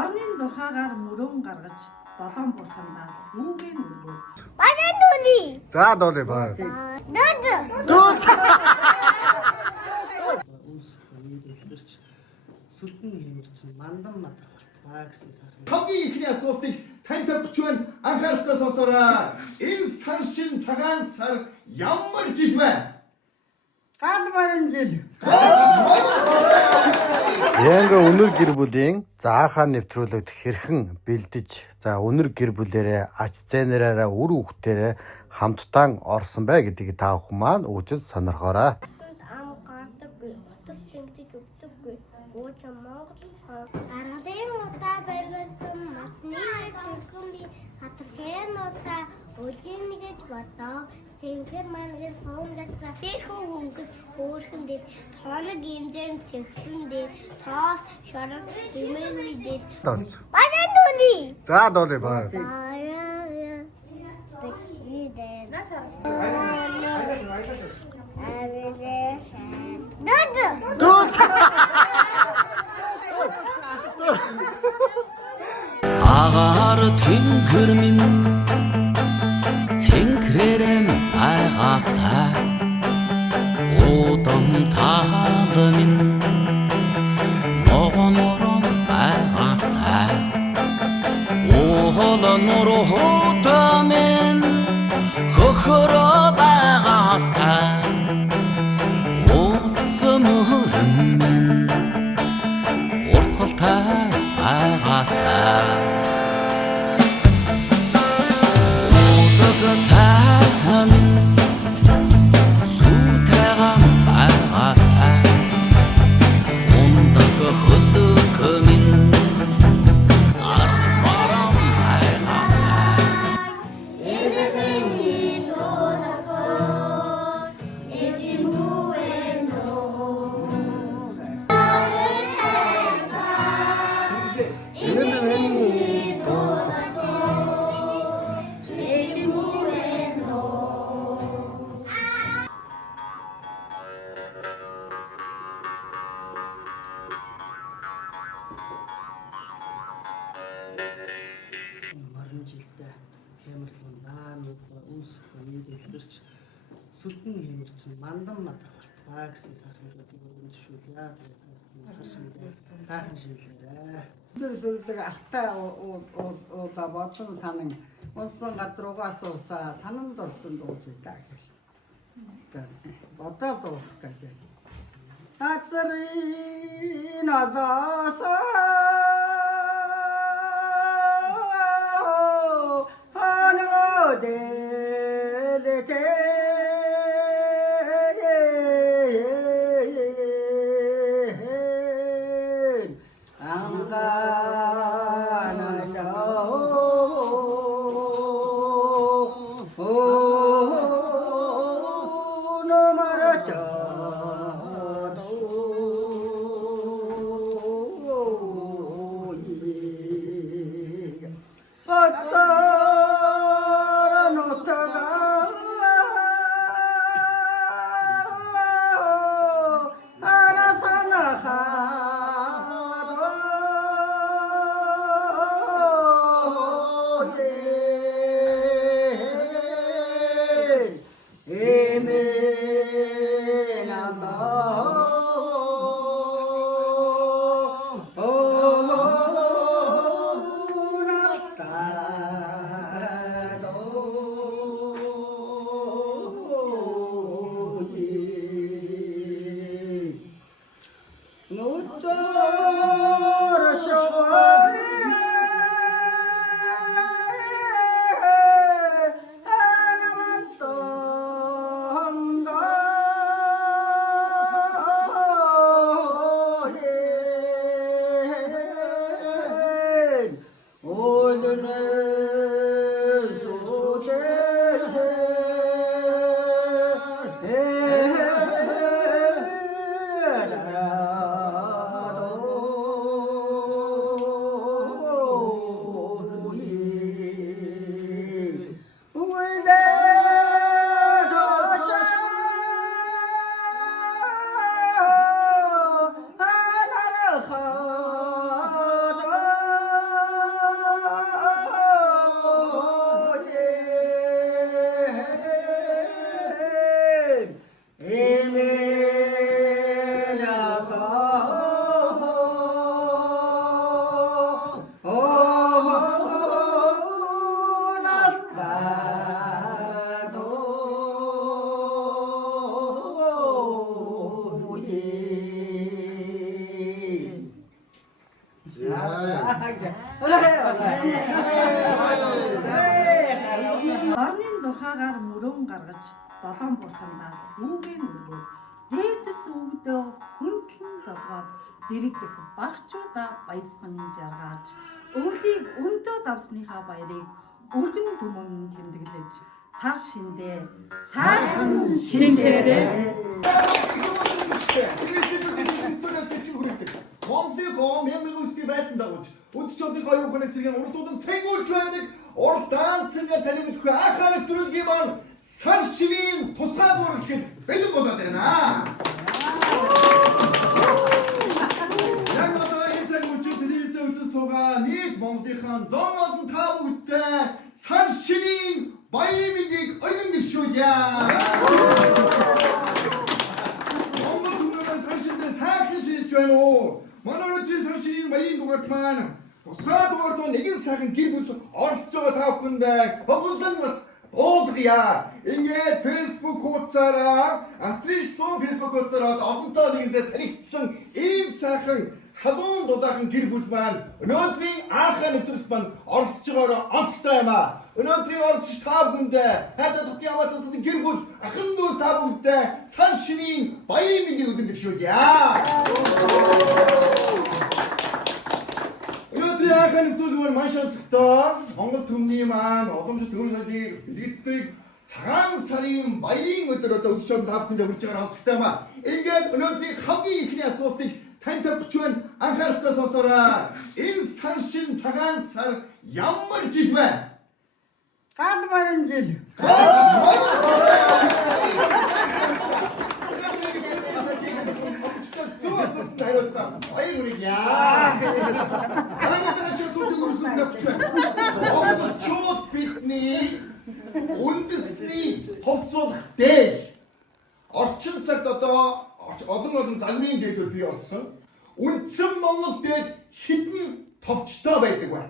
Орнын 6-аар мөрөөн гаргаж 7 бурхандаас сүүгийн өргөө. Манай дүүли. За дуулъя баа. Дүүд. Дэлгэрч сүрдэн хэмэрчин мандан мадрах болтугай гэсэн сайхан. Хамгийн ихний асуултыг тань тавьж байна. Анхааралтай сонсоорой. Энэ сар шин цагаан сар ямар жил вэ? Галбарын жил. Янга өнөр гэр бүлийн заахаа нэвтрүүлэгт хэрхэн бэлдэж за өнөр гэр бүлээрээ ач зээнээрээ үр хүүхдээрээ хамтдаа орсон бай гэдгийг та бүхэн маань үзэж сонирхоорой. Ам гардаггүй, утас цэнгэж өгдөггүй. Ууч Монгол аргалын удаа барьсан мацны төрхөн би хатархэн удаа үлгэн нэгэж бодоо цэнгэр мангэр суунгасаа тэрхүү хөнгөд хөөрхөн дээр тооног имдэр цэгсэн дээр тоос шорон хэмээгүй дээр манай дүүли. За дуулъя баа. Дүүд. Агаар тэнгэр минь цэнхрээрэн байгаасаа удам таал минь могонорон байгаасаа уул нуруу хөдөөмэн хөхөрөө байгаасаа усмөрөн минь урсгалтай байгаасаа цаамин сүтэйгэн байгаасаа ундаг хөлөкмин армарам байгаасаа Марин жилдээ хэмэрлэн даанууд үүсгэн дэлгэрч сүрдэн хэмэрчин мандан мадрах болтугай гэсэн сайхан хэлийг өргөмжшүүлье. Тэгээд сар шинээр сайхан шилээрээ. Тэр сүрдэг алтай уула бодсон санан унсан газруугаас уусаа сананд орсон дуулаа гэж. Бодоод дуусах гэдэг. Хацрын одоосоо Орны 6-аар мөрөн гаргаж 7 бурхандаас үүгийн өргөө дээдэс өгдөө хүндлэн золгоод дэрэгдэх багчуудаа баясган жаргаж өвлийг өндөө давсныхаа баярыг өргөн түмэн тэмдэглэж сар шиндээ сайхан шингээрээ Монголын мянга үсгийн байлдан дагуулж үдчүүдийн гоёухны сэргийн урдуудын цэнгүүлж байдаг урд даанцанга танигдахгүй ахаа нэвтрүүлгийн маань сар шивийн тусгай дуурал гэхэд бэлэн болоод байна. Яг одоо энэ цаг үчир телевизэн үзэн суугаа нийт Монголынхаа зон олон та бүгдтэй сар шивийн баярын мэндийг өргөн дэвшүүлье. Монгол хүмүүс сар шивдээ сайхан шилж байна уу? Манай өнөөдрийн сар шивийн баярын дугаарт маань тусгай дугаарт нэгэн сайхан гэр бүл оролцож байгаа та бүхэнд боглон бас уулгая. Ингээд Facebook хуудасаараа Атришсон Facebook хуудасаараа олонтоо нэгэндээ танигдсан ийм сайхан халуун дулаахан гэр бүл маань өнөөдрийн анхаа нэвтрүүлэгт маань оролцож байгаагаа онцлогтой юм аа. Өнөөдрийн оролцож та бүхэнд хайртай хотын Ямаатсан гэр бүл ахын дүүс та бүхэндээ сар шивийн баярын мэндийг өгөн дэвшүүлье. Өнөөдрийн анхаа нэвтрүүлэг маань маш онцлогтой. Монгол түмний маань уламжлалт төвлөрөлийг билэгддэг цагаан сарын баярын өдөр одоо өсчөөд та бүхэнд хүрч байгаа онцлогтой юм аа. Ингээд өнөөдрийн хамгийн ихний асуултыг тань тавьж байна. Анхааралтай сонсоорой. Энэ сар шин цагаан сар ямар жил вэ? Гал барин жил. Баяр хүргэе. Санагдаж асуулт өргөжлөн тавьж байна. Монголчууд бидний үндэсний товцоолох дээл орчин цагт одоо олон загварын дээлүүд бий болсон. Үндсэн Монгол дээл хэдэн товчтой байдаг вэ?